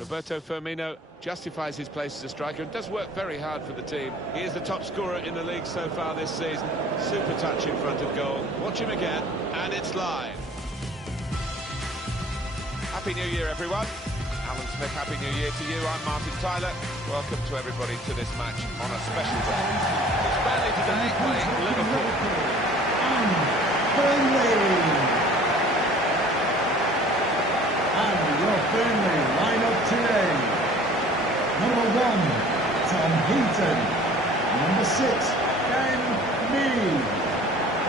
Roberto Firmino justifies his place as a striker and does work very hard for the team. He is the top scorer in the league so far this season. Super touch in front of goal. Watch him again, and it's live. Happy New Year, everyone. Alan Smith, Happy New Year to you. I'm Martin Tyler. Welcome to everybody to this match on a special day. It's Burnley today playing Liverpool. And Burnley. And your Burnley line-up today. Number 1, Tom Heaton. Number 6, Ben Mee.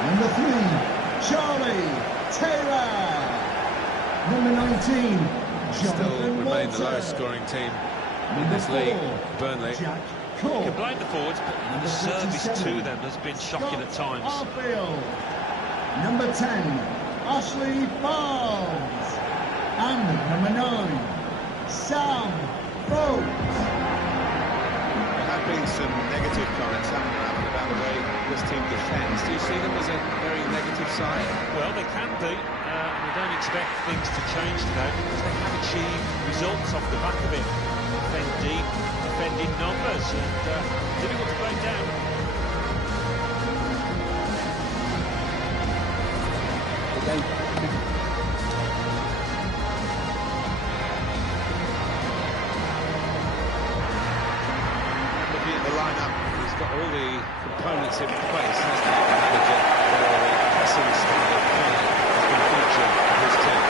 Number 3, Charlie Taylor. Number 19, Still remain the lowest scoring team in this league, Burnley. You can blame the forwards, but the service to them has been shocking at times. Arfield. Number 10, Ashley Barnes. And number 9, Sam Rhodes. There have been some negative comments happening around about the way this team defends. Do you see them as a very negative side? Well, they can be. We don't expect things to change today because they have achieved results off the back of it. Defend deep, defend in numbers, and difficult to break down. Looking at the lineup, he's got all the components in place, hasn't he? The manager for the pressing style of play has been featured of his team.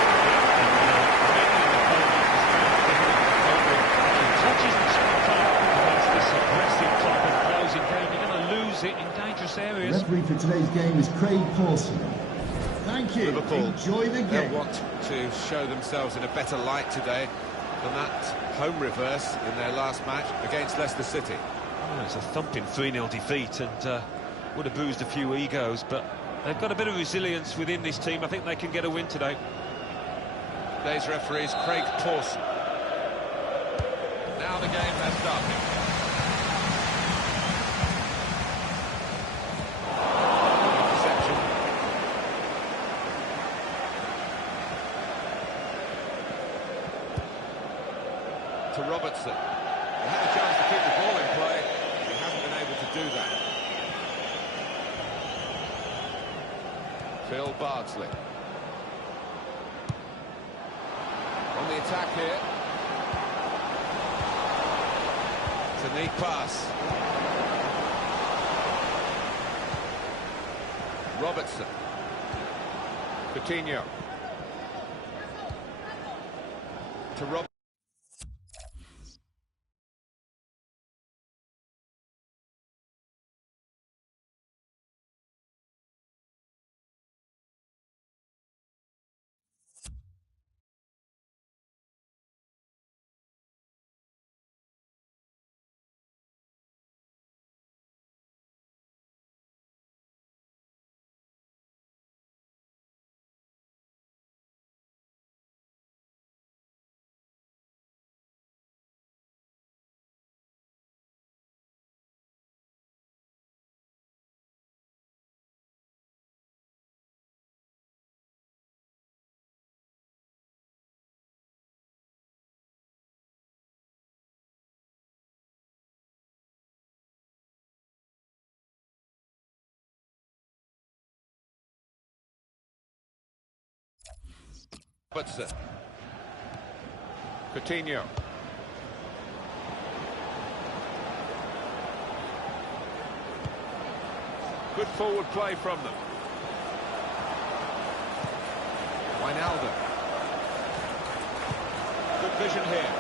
Touches and spot up against this aggressive type of closing down. You're going to lose it in dangerous areas. Referee for today's game is Craig Pawson. Thank you. Liverpool, enjoy the they'll game. want to show themselves in a better light today than that home reverse in their last match against Leicester City. Oh, it's a thumping 3-0 defeat and would have boozed a few egos, but they've got a bit of resilience within this team. I think they can get a win today. Today's referee is Craig Pawson. Now the game has started. Interception. To Robertson. He had a chance to keep the ball in play, but he hasn't been able to do that. Phil Bardsley. On the attack here. It's a neat pass. Robertson. Coutinho. To Robertson. Robertson. Coutinho. Good forward play from them. Wijnaldum. Good vision here.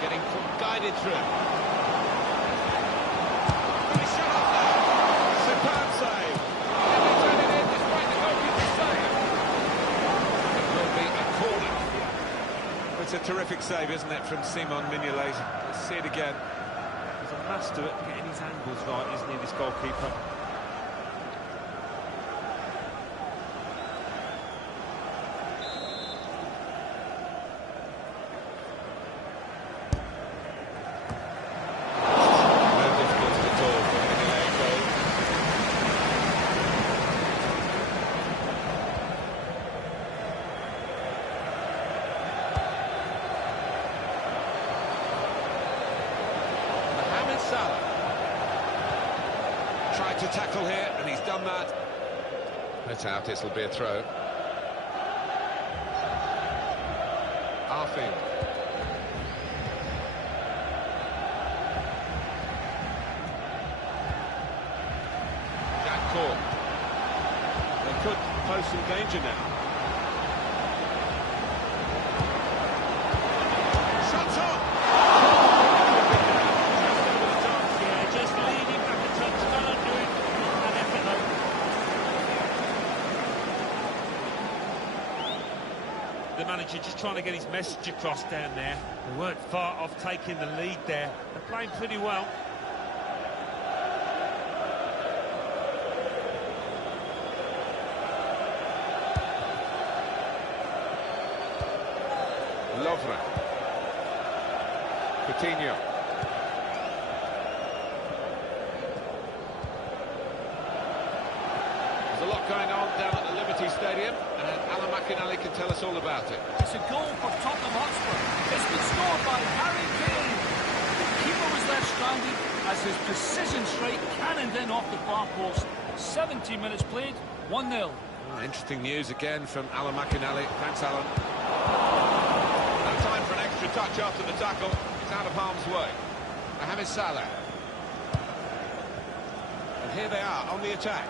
Getting guided through. He shot up there. Superb save. And they turn it in despite the goalkeeper's save. It will be a corner. It's a terrific save, isn't it, from Simon Mignolet? Let's see it again. He's a master at getting his angles right, isn't he, this goalkeeper? Salah. Tried to tackle here, and he's done that. It's out, it'll be a throw. Arfield. Jack Cork. They could pose some danger now. Shots on! Yeah, just leading back a touch, well under it. That effort though. The manager just trying to get his message across down there. They weren't far off taking the lead there. They're playing pretty well. Lovren. Coutinho. There's a lot going on down at the Liberty Stadium, and Alan McInally can tell us all about it. It's a goal for Tottenham Hotspur. It's been scored by Harry Kane. The keeper was left stranded as his precision strike cannoned in off the far post. 17 minutes played, 1-0. Oh, interesting news again from Alan McInally. Thanks, Alan. No time for an extra touch after the tackle. It's out of harm's way. Hacemos Salah. And here they are on the attack.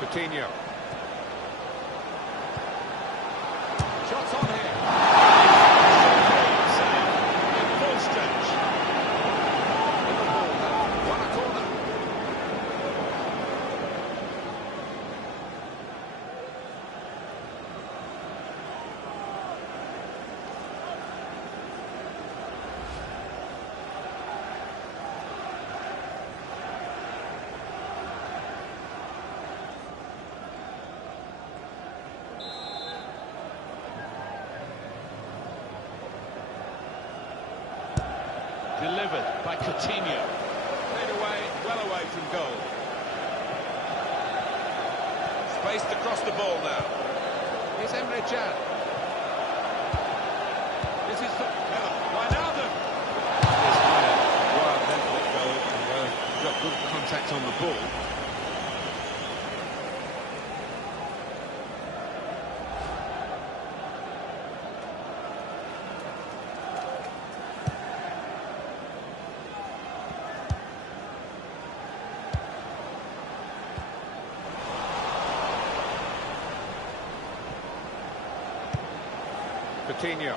Coutinho. Shots on here. In full stretch. Liverpool have won a corner. Delivered by Coutinho. Played away, well away from goal. Spaced across the ball now. Here's Emre Can. This is for Wijnaldum. This player, well, then let go and got good contact on the ball. Coutinho.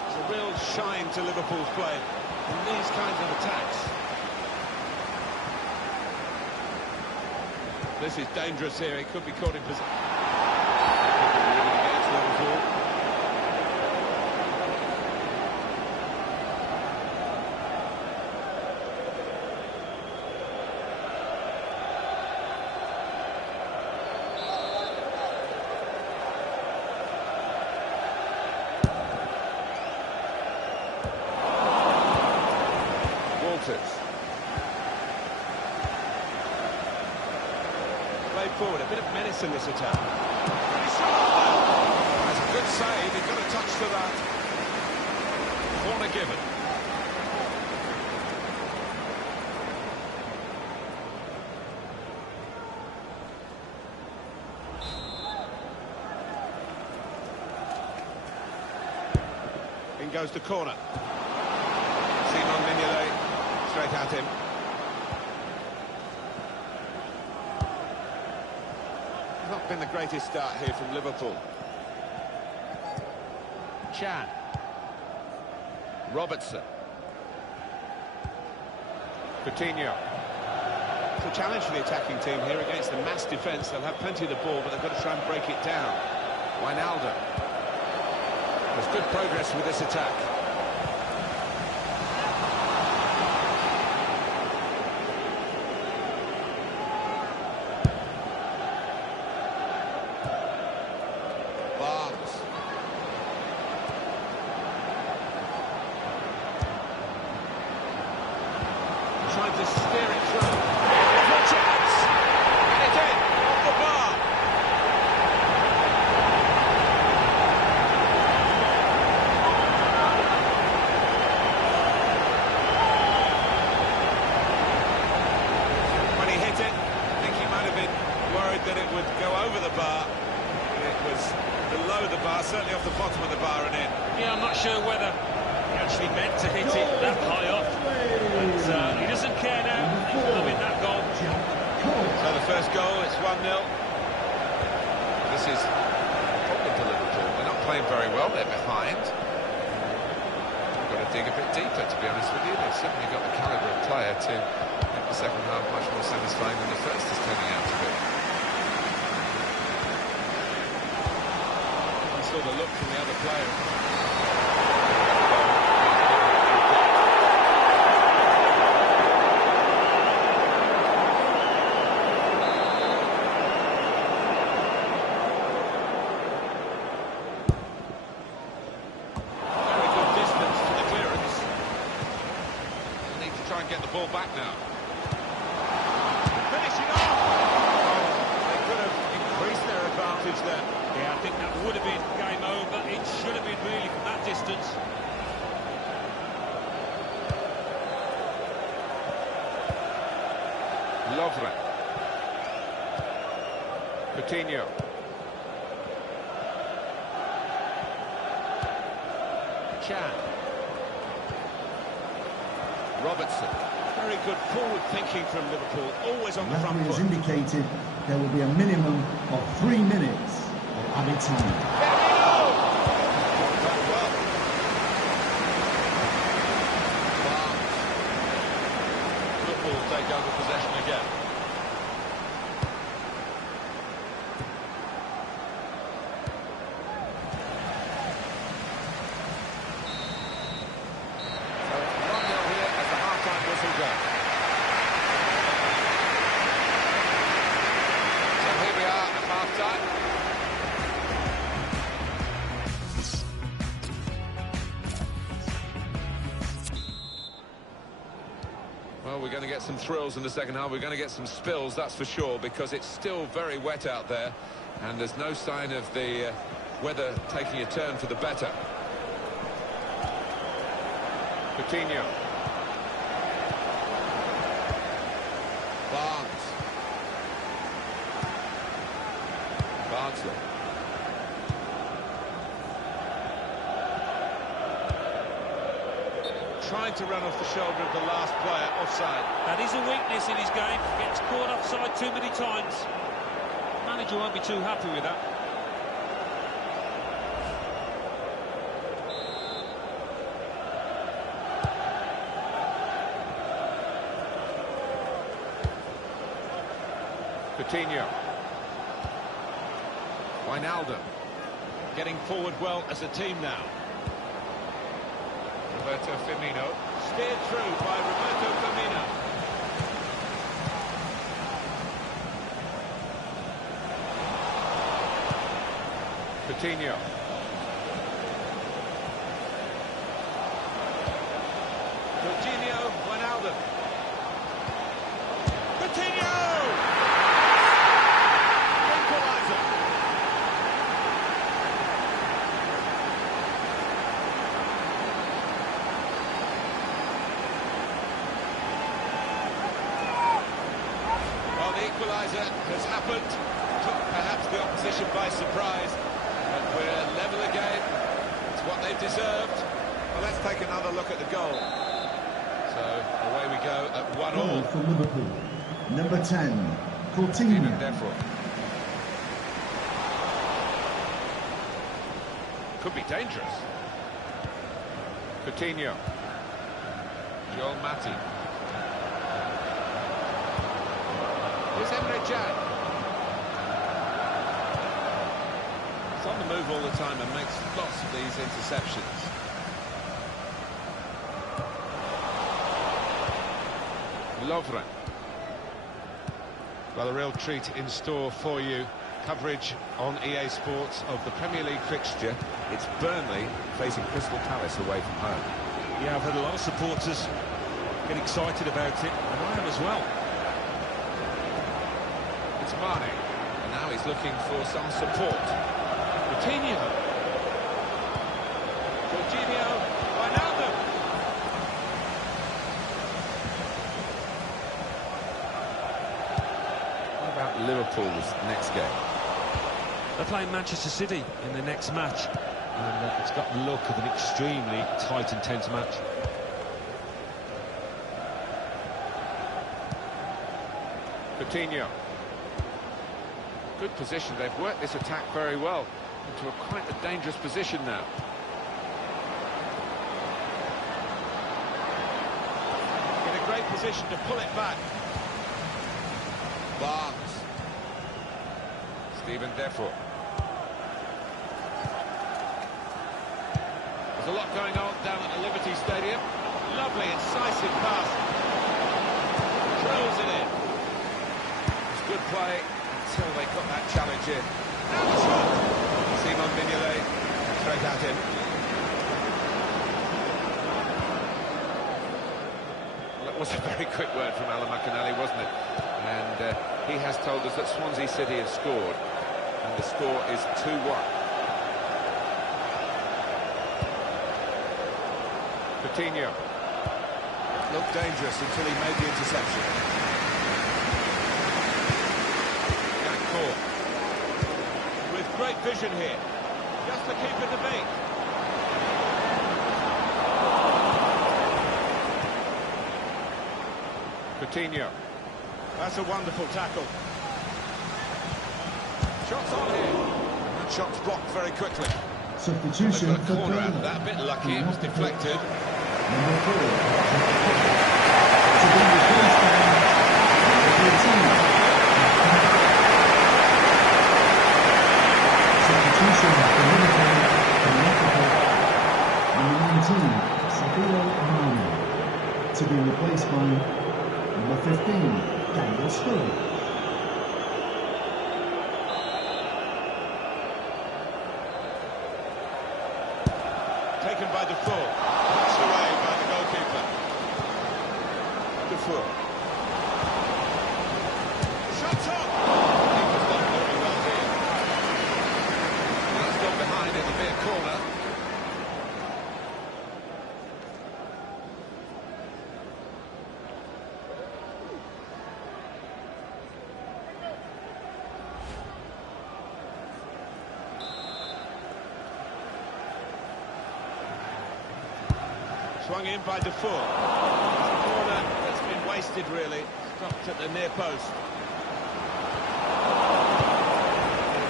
There's a real shine to Liverpool's play in these kinds of attacks. This is dangerous here. He could be caught in position. Played forward, a bit of menace in this attack. That's a good save, he got a touch for that. Corner given. In goes the corner. Simon Mignolet, straight at him. Not been the greatest start here from Liverpool. Can. Robertson. Coutinho. It's a challenge for the attacking team here against the mass defence. They'll have plenty of the ball, but they've got to try and break it down. Wijnaldum. There's good progress with this attack. Trying to steer it through. For a chance! And it's in, off the bar. was below the bar, certainly off the bottom of the bar and in. Yeah, I'm not sure whether he actually meant to hit it that high up, but he doesn't care now. He's loving that goal. So the first goal, it's 1-0. This is a problem for Liverpool. They're not playing very well, they're behind. They've got to dig a bit deeper, to be honest with you. They've certainly got the calibre of player to make the second half much more satisfying than the first is turning out to be. I saw the look from the other player. Get the ball back now. Finishing off! Oh, they could have increased their advantage then. Yeah, I think that would have been game over. It should have been really from that distance. Lovely. Coutinho. Chan. Robertson. Very good forward thinking from Liverpool, always on the front Referee foot. has indicated there will be a minimum of 3 minutes of added time. Liverpool take over possession again. Well, we're going to get some thrills in the second half. We're going to get some spills, that's for sure, because it's still very wet out there, and there's no sign of the weather taking a turn for the better. Coutinho. Barnes. Barnsley. Trying to run off the shoulder of the last player, offside. That is a weakness in his game. Gets caught offside too many times. The manager won't be too happy with that. Coutinho. Wijnaldum. Getting forward well as a team now. Roberto Firmino, steered through by Roberto Firmino. Coutinho. Jorginho Wijnaldum. Coutinho! Equaliser. Equaliser has happened, took perhaps the opposition by surprise, but we're level again. It's what they've deserved. Well, let's take another look at the goal. So away we go at 1-all. Goal for Liverpool. Number 10, Coutinho. Could be dangerous. Coutinho. Joel Matip. Here's Emre Can. He's on the move all the time and makes lots of these interceptions. Lovren. Well, a real treat in store for you. Coverage on EA Sports of the Premier League fixture. It's Burnley facing Crystal Palace away from home. Yeah, I've had a lot of supporters get excited about it, and I am as well. It's Mane, and now he's looking for some support. Coutinho. Jorginho Wijnaldum. What about Liverpool's next game? They're playing Manchester City in the next match, and it's got the look of an extremely tight, intense match. Coutinho. Good position. They've worked this attack very well into quite a dangerous position now. In a great position to pull it back. Barnes. Stephen Defoe. There's a lot going on down at the Liberty Stadium. Lovely, incisive pass. Drills it in. It's good play until they got that challenge in. Now the shot! Simon Mignolet, straight at him. Well, that was a very quick word from Alan McInally, wasn't it? And he has told us that Swansea City has scored, and the score is 2-1. Coutinho. Looked dangerous until he made the interception. With great vision here. Just to keep in the beat. Coutinho. That's a wonderful tackle. Shots on here. And shots blocked very quickly. Substitution Got a for corner out of Burnley. that. A bit lucky, it was deflected. Number 4, to be replaced by number 13. Substitution for Liverpool, number 19, Sadio Mane, to be replaced by number 15, Daniel Sturridge. Taken by Defoe. Pushed away by the goalkeeper. Defoe. Shot on! Keeper's not very well here. Well, that's gone behind, it'll be a corner. Swung in by Defoe. It's a corner that's been wasted, really. Stopped at the near post.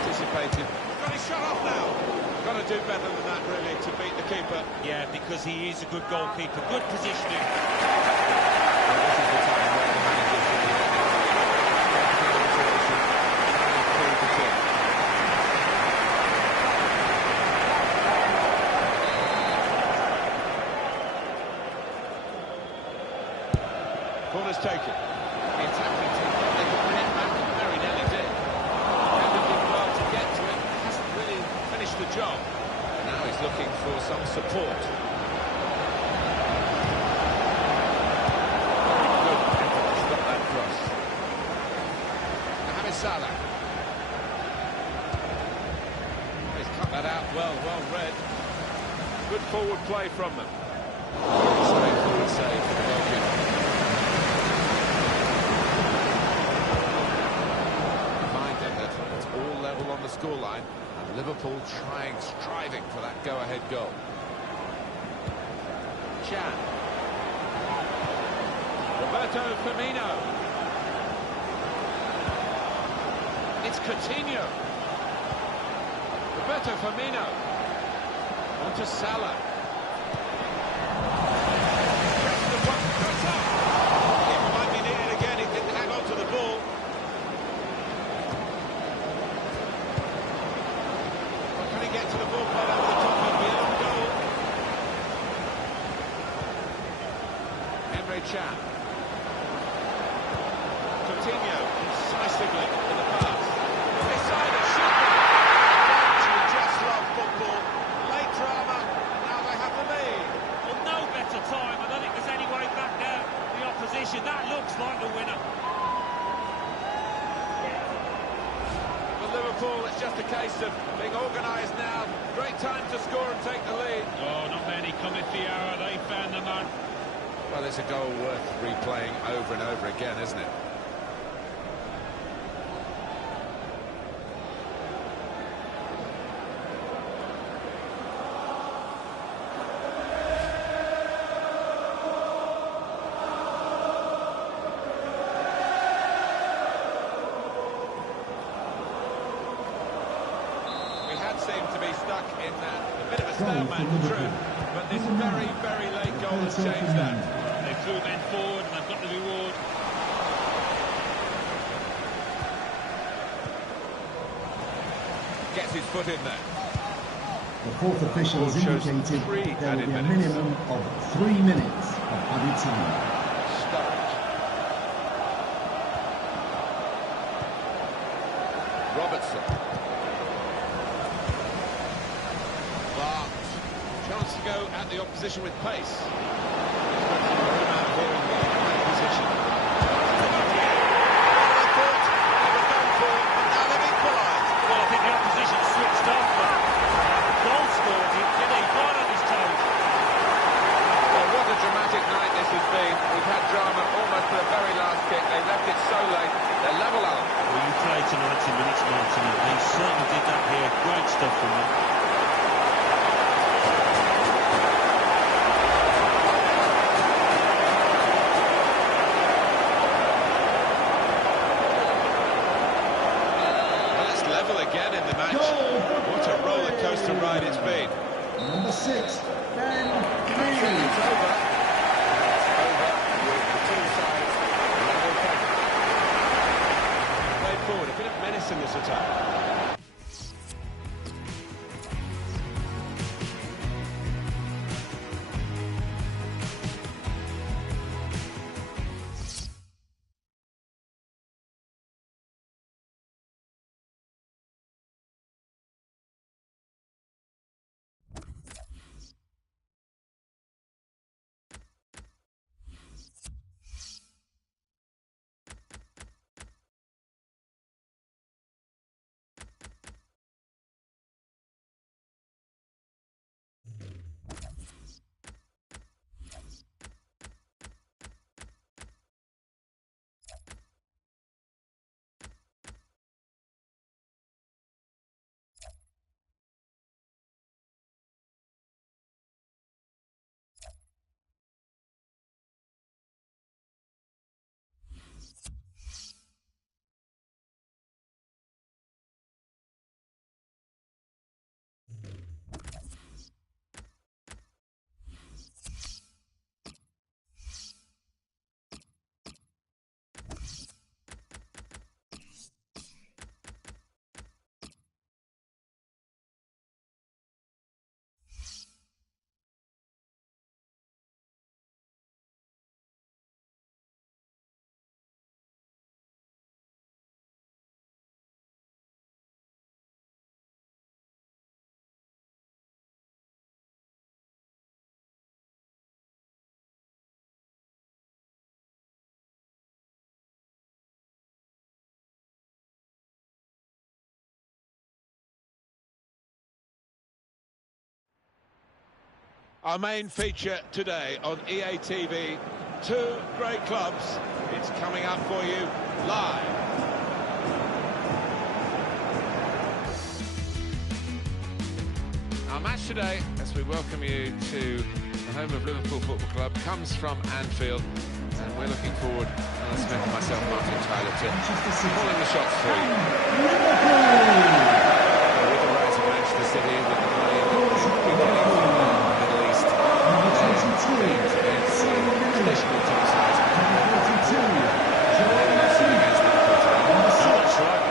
Anticipated. Got his shot off now. Got to do better than that, really, to beat the keeper. Yeah, because he is a good goalkeeper. Good positioning. Well, this is the time where the manager should be alteration and improve the team. Corner's taken. The attacking team thought they could win it back and very nearly did. Defended did well to get to it, hasn't really finished the job. And now he's looking for some support. Very good effort to stop that cross. Mohamed Salah. He's cut that out well read. Good forward play from them. Very straightforward save from the goalkeeper. All level on the scoreline, and Liverpool striving for that go-ahead goal. Chan. Roberto Firmino. It's Coutinho. Roberto Firmino. On to Salah. Keeper might be near it again. He didn't hang on to the ball. Get to the ball played over the top of the own goal. Emre Can. Coutinho incisively in the pass. Decided shooting. You just love football. Late drama, and now they have the lead. Well, no better time. I don't think there's any way back now. The opposition, that looks like the winner. Liverpool, it's just a case of being organised now. Great time to score and take the lead. Oh, not many coming for the hour. They found the man. Well, it's a goal worth replaying over and over again, isn't it? stuck in a bit of a stalemate, true, but this very, very late goal has changed that. They threw men forward and they've got the reward. Gets his foot in there. The fourth official has indicated there will be a minimum of 3 minutes of added time. Robertson. Barnes. Chance to go at the opposition with pace. Room out here in the right position. I thought they were going for it, but now they've equalised. Well, I think the opposition switched off, but goal scored, he's getting right on his toes. Well, what a dramatic night this has been. We've had drama almost to the very last kick. They left it so late. They're level out. Well, you played to 90 minutes, Martin, and they certainly did that here. Great stuff from them. Well, it's level again in the match. What a roller coaster ride it's been. Number 6, Ben It's Lee. over. It's over with the two sides level pegged. Played forward, a bit of menace in this attack. Our main feature today on EA TV, two great clubs. It's coming up for you live. Our match today, as we welcome you to the home of Liverpool Football Club, comes from Anfield, and we're looking forward, Alan Smith and myself, Martin Tyler, to calling the shots for you. With the rise of Manchester City, with the money that we're getting from the Middle East, games against traditional team sides, against Liverpool today. That's right.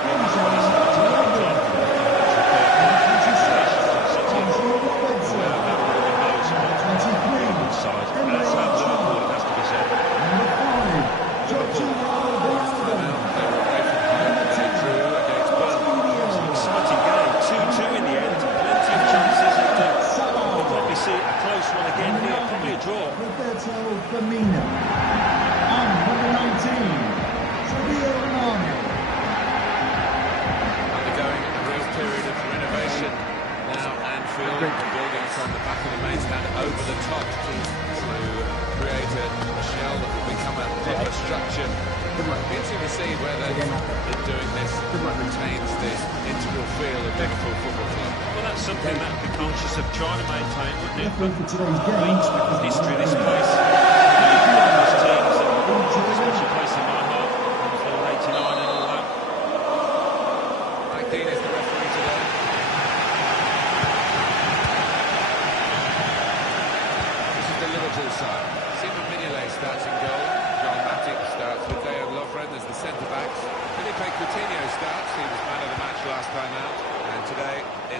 From the back of the main stand over the top to create a shell that will become a proper structure. Interesting to see whether in doing this retains this integral feel of Liverpool Football Club. Well, that's something that we'd be conscious of trying to maintain, wouldn't it? For today's game. With history of this place. Those teams that special place in my heart. For 89 and all that. Mike Dean is the referee today.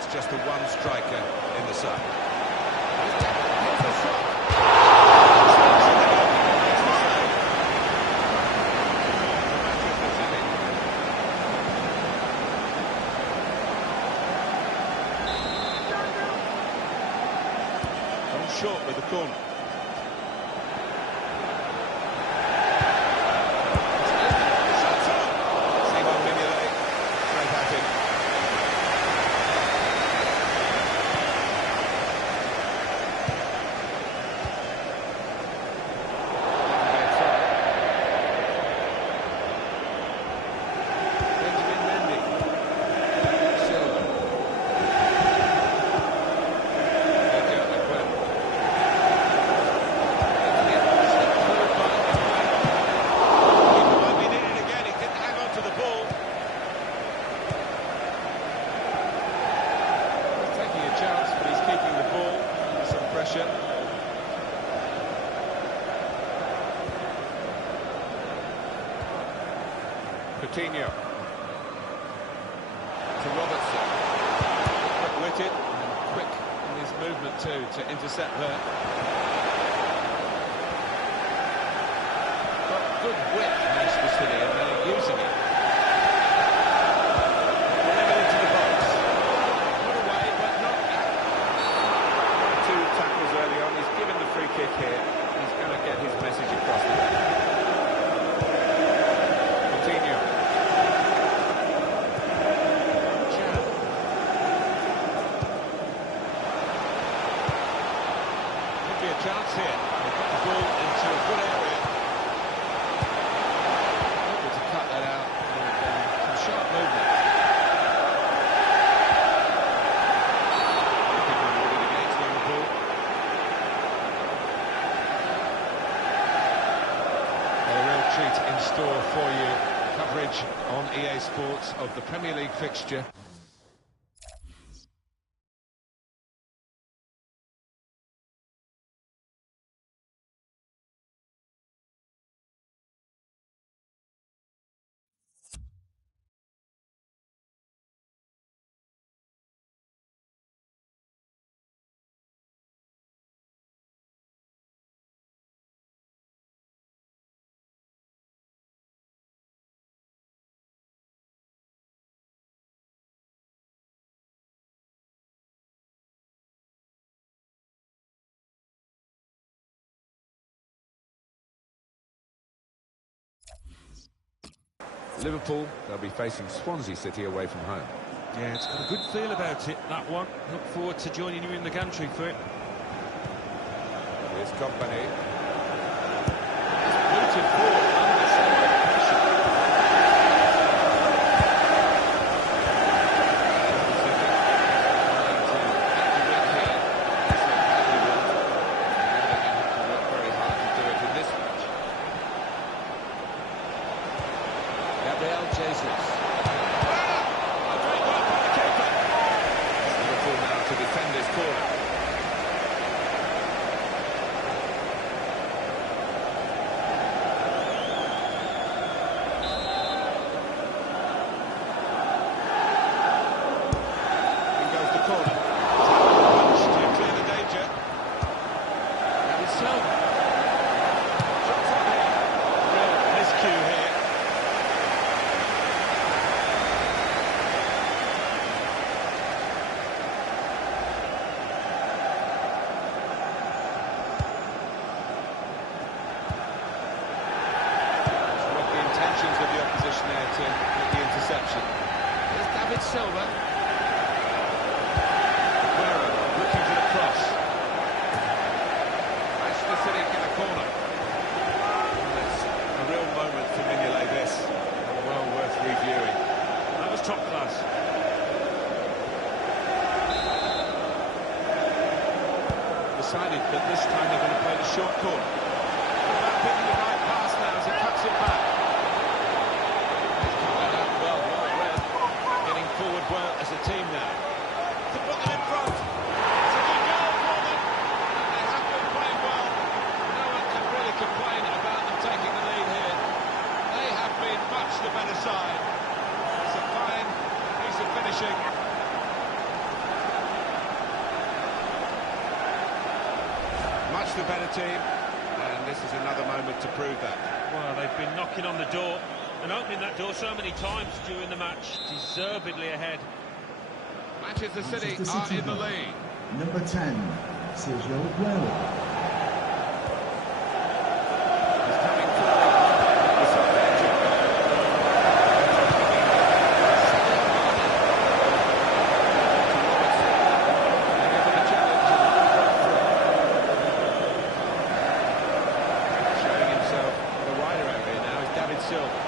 It's just the one striker in the side. Here's the shot. Short with the corner. Shots on. Simon Mignolet, straight at him. Benjamin Mendy. Silva. Coutinho to Robertson. Quick-witted and quick in his movement too to intercept there. Got good width, Manchester City, and they're using it. Delivered into the box. Put away, but not out. Two tackles early on. He's given the free kick here. He's going to get his message across the way. Coutinho. Chance here. They've got the ball into a good area. Able to cut that out with some sharp movement. People moving against Liverpool. A real treat in store for you. Coverage on EA Sports of the Premier League fixture. Liverpool, they'll be facing Swansea City away from home. Yeah, it's got a good feel about it, that one. Look forward to joining you in the gantry for it. Here's Company. It's booted forward under some pressure. Silva. Aguero looking for the cross. Manchester City in a corner. It's a real moment for Mignolet, this. Well worth reviewing. That was top class. Decided that this time they're going to play the short corner. What about picking the right pass now as he cuts it back? Forward well as a team now. To put them in front. It's a good goal for them. And they have been playing well. No one can really complain about them taking the lead here. They have been much the better side. It's a fine piece of finishing. the better team, and this is another moment to prove that. Well, they've been knocking on the door and opening that door so many times during the match. Deservedly ahead. Manchester City are in the lead. Number 10, Sergio Aguero. He's coming forward. It's on the edge of showing himself the rider out here now is David Silva.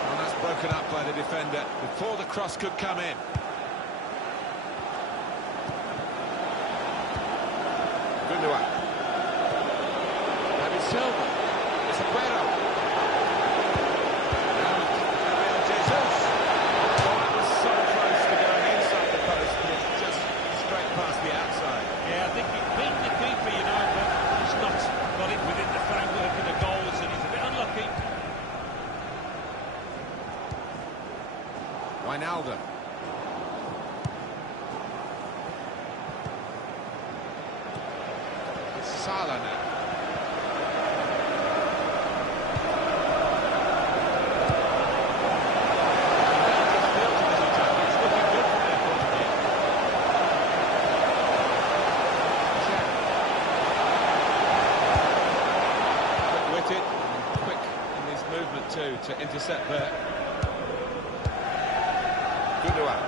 Well, that's broken up by the defender before the cross could come in. Gundogan. David Silva. It's Aguero. Now Gabriel Jesus. Oh, that was so close to going inside the post, but it's just straight past the outside. Yeah, I think he's beaten the keeper, you know, but he's not got it within the framework of the goals, and he's a bit unlucky. Wijnaldum. It's Salah now. Dangerous field to this attack. It's looking good from their point of view. Quick-witted and quick in his movement too to intercept there. Gundogan.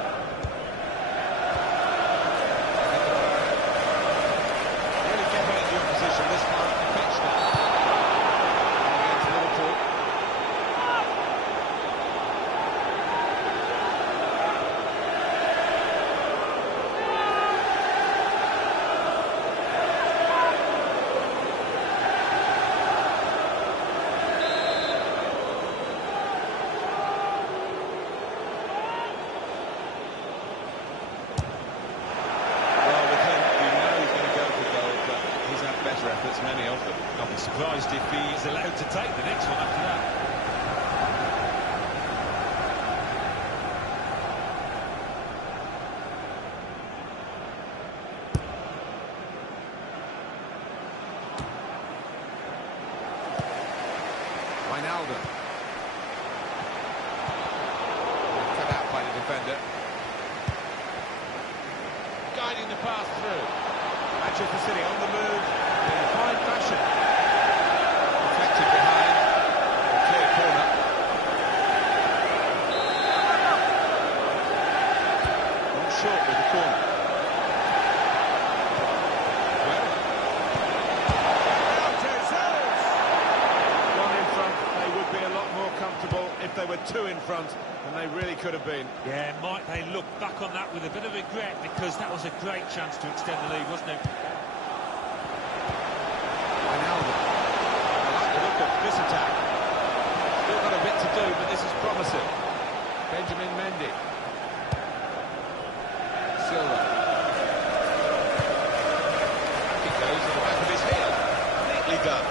Really getting at the opposition this far up the pitch now. Against Liverpool. Well, with him, you know he's going to go for goal, but he's had better efforts, many of them. I'll be surprised if he's allowed to take the next one after that. Wijnaldum. Cut out by the defender. Guiding the pass through. Manchester City on the move in fine fashion. Deflected behind. A clear corner. Not short with the corner. Well. Now Jesus! One in front. They would be a lot more comfortable if they were two in front, and they really could have been. Yeah, might they look back on that with a bit of regret, because that was a great chance to extend the lead, wasn't it? Wijnaldum. I like the look of this attack. Still got a bit to do, but this is promising. Benjamin Mendy. Silva. He goes to the back of his heel. Neatly done.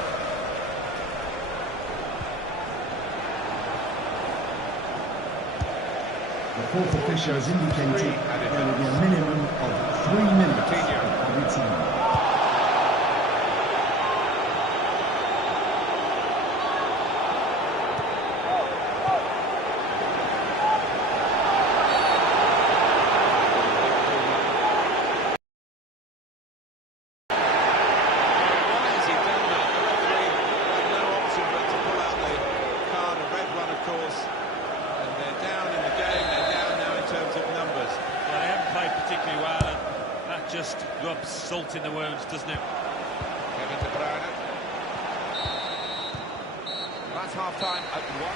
The fourth official has indicated there will be a minimum of 3 minutes of added time. Why has he done that? The referee had no option but to pull out the card, a red one, of course. And they're down in the game. They're down now in terms of numbers. Well, they haven't played particularly well, and that just rubs salt in the wounds, doesn't it? Kevin De Bruyne. That's half-time, open one.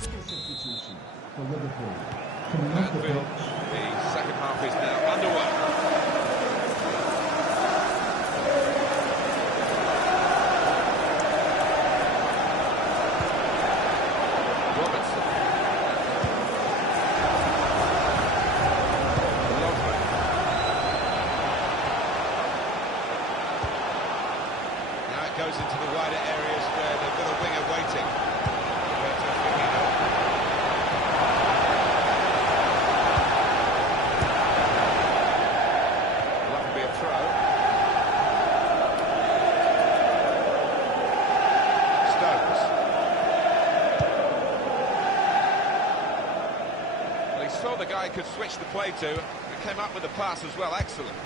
Substitution for Liverpool. Coming off the Anfield, pitch, the second half is now underway. into the wider areas where they've got a winger waiting. Well, that could be a throw. Stones. Well, he saw the guy could switch the play to, and came up with the pass as well. Excellent.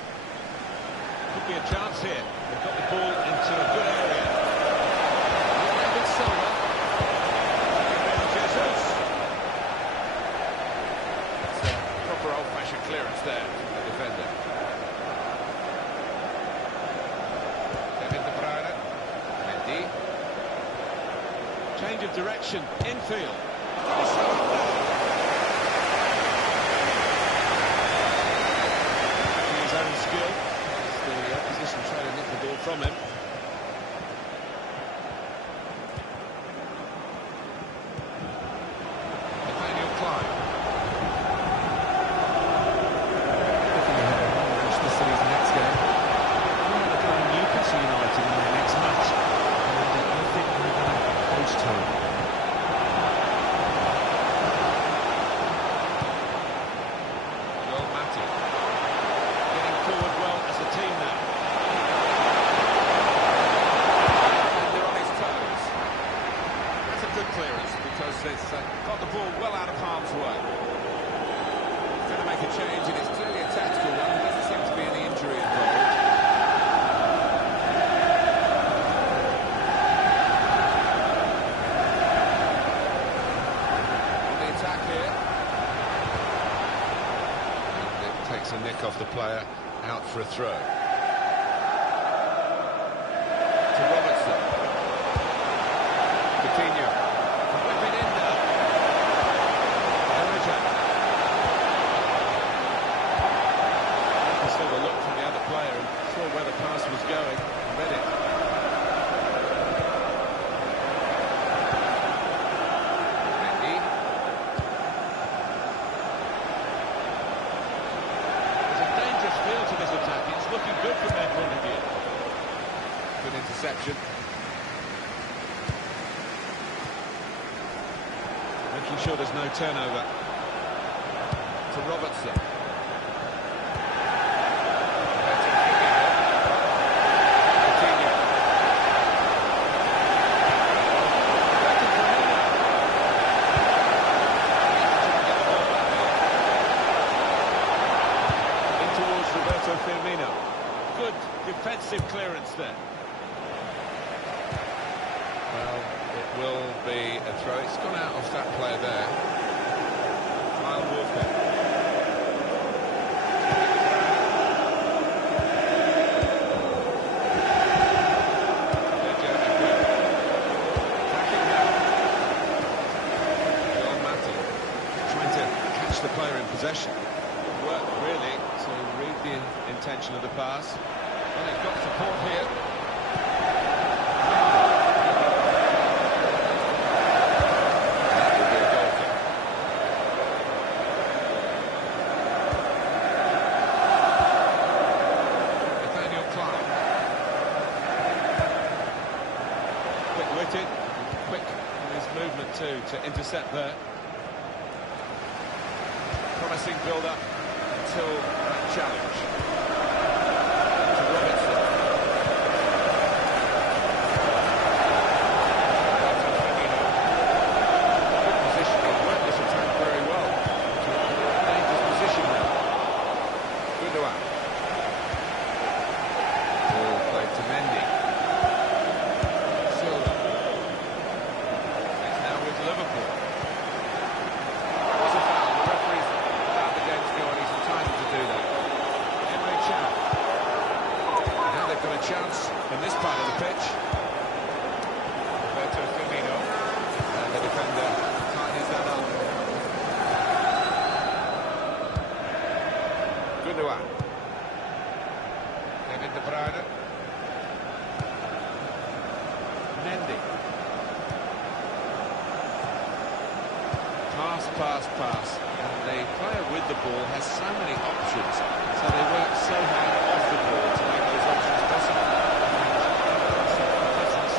Could be a chance here. They've got the ball into a good area. David Silva. Jesus. It's a proper old-fashioned clearance there from the defender. Kevin De Bruyne. Mendy. Change of direction, infield. His own skill. The opposition trying to nick the ball from him. Nathaniel Klein. Looking ahead of Manchester City's next game. They're going to play Newcastle United in their next match. And I think they're going to host home. Joel Matip. Getting forward well as a team now. And they're on his toes. That's a good clearance because it's got the ball well out of harm's way. He's going to make a change and it's clearly a tactical one. There doesn't seem to be any injury involved. On the attack here. And it takes a nick off the player, out for a throw. To Robertson. Coutinho. Whip it in now. Erika. He saw the look from the other player and saw where the pass was going and read it. Mendy. There's a dangerous feel to this attack. It's looking good from their point of view. Good interception. Making sure there's no turnover. To Robertson. Coutinho. In towards Roberto Firmino. Good defensive clearance there. Well, it will be a throw. It's gone out off that player there. Kyle Walker. Attacking now. Joel Matip Trying to catch the player in possession. Work really to read the intention of the pass. Well, they've got support here. That will be a goal kick. Nathaniel Klein. Quick-witted, quick in his movement too to intercept there. Promising build-up until that challenge. To Robertson. Good position. He worked this attack very well. Dangerous position now. Gundogan. Ball played to Mendy. Silva. It's now with Liverpool. That was a foul. The referee's allowed the game to go on. He's entitled to do that. Emre Can. Now they've got a chance in this part of the pitch. Roberto Firmino. And the defender tightens that up. Gundogan. Kevin De Bruyne. Mendy. Pass. And the player with the ball has so many options, so they work so hard off the ball to make those options possible. Presence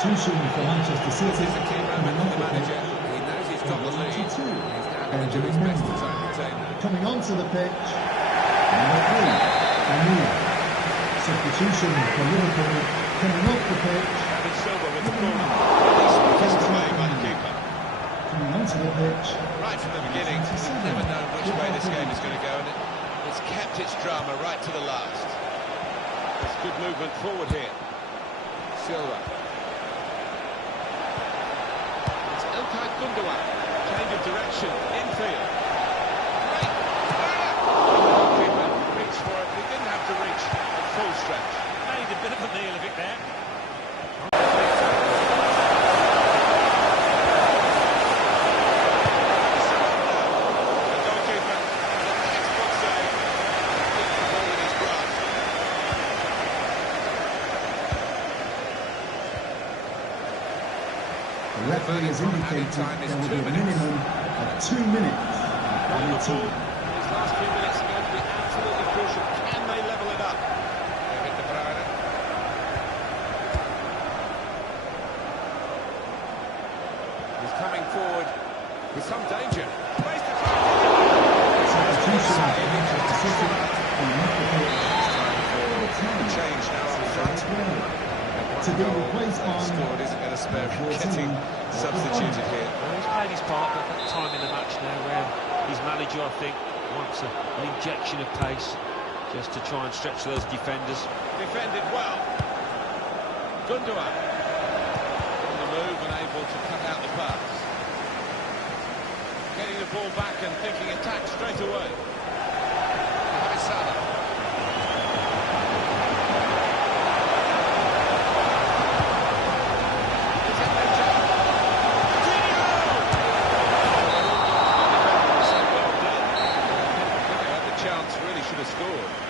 substitution for Manchester City. This is a key moment for the manager. He knows he's got the lead. He's now going to do his best to try and retain that. Coming onto the pitch, number 3, Daniel. Substitution for Liverpool, coming off the pitch. David Silva with the corner. Decent kissed away by the keeper. Coming onto the pitch. Right from the beginning, you've never known which way this game is going to go, and it's kept its drama right to the last. It's good movement forward here. Silva. It's Ilkay Gundogan. Change of direction, infield. Great! The keeper reached for it, but he didn't have to reach at full stretch. Made a bit of a meal of it there. The referee has indicated there will be a minimum of 2 minutes added time. These last few minutes are going to be absolutely crucial. Can they level it up? Kevin De Bruyne. He's coming forward with some danger. Place to try. Substitution for Manchester City, coming off the pitch. Change now up front. To be replaced by Scored isn't going to spare him getting substituted here. Well, he's played his part, but that time in the match now where his manager, I think, wants an injection of pace just to try and stretch those defenders. Defended well. Gundogan. On the move and able to cut out the pass. Getting the ball back and thinking attack straight away. Mohamed Salah.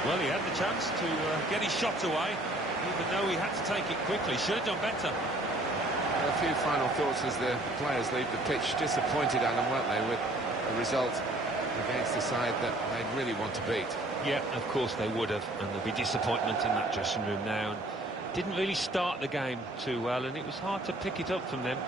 Well, he had the chance to get his shot away, even though he had to take it quickly. Should have done better. A few final thoughts as the players leave the pitch. Disappointed, Alan, weren't they, with the result against the side that they'd really want to beat? Yeah, of course they would have, and there'll be disappointment in that dressing room now. And didn't really start the game too well, and it was hard to pick it up from them.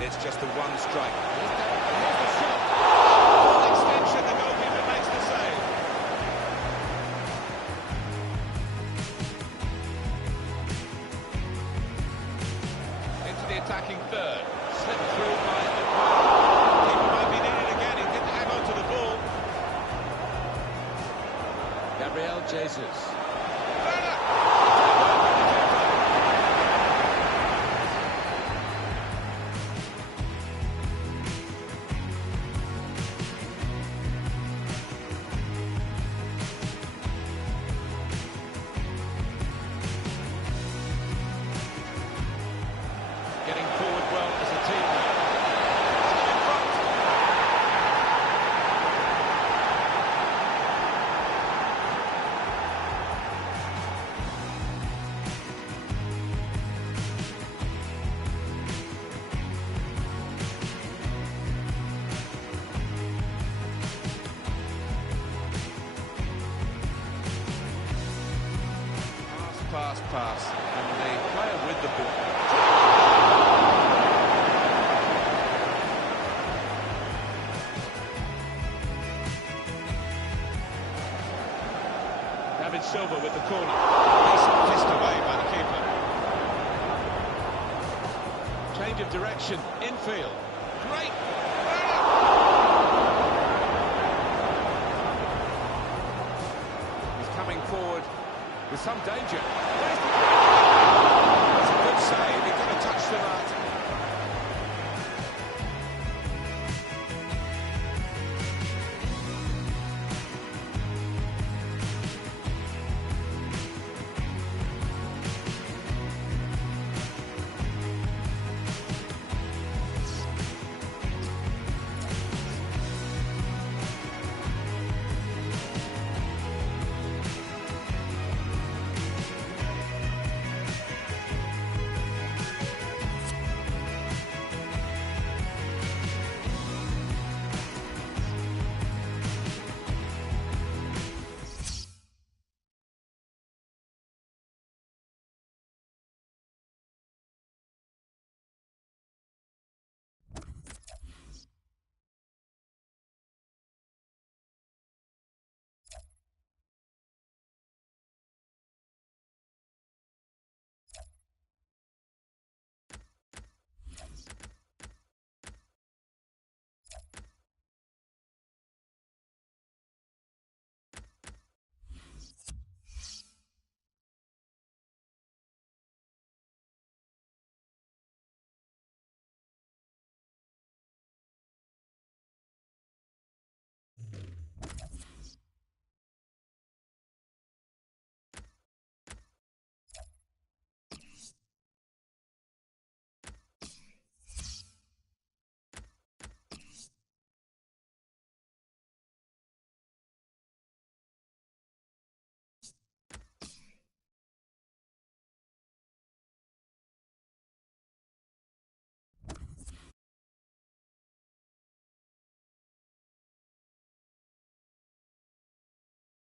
It's just the one strike. Here's the shot. Full extension, the goalkeeper makes the save. Into the attacking third. Slipped through by the keeper might be needed again. He didn't hang on to the ball. Gabriel Jesus. Getting forward well as a team now. In front. Pass. And the player with the ball. David Silva with the corner. Decent fist away by the keeper. Change of direction, infield. Great. He's coming forward with some danger. Where's the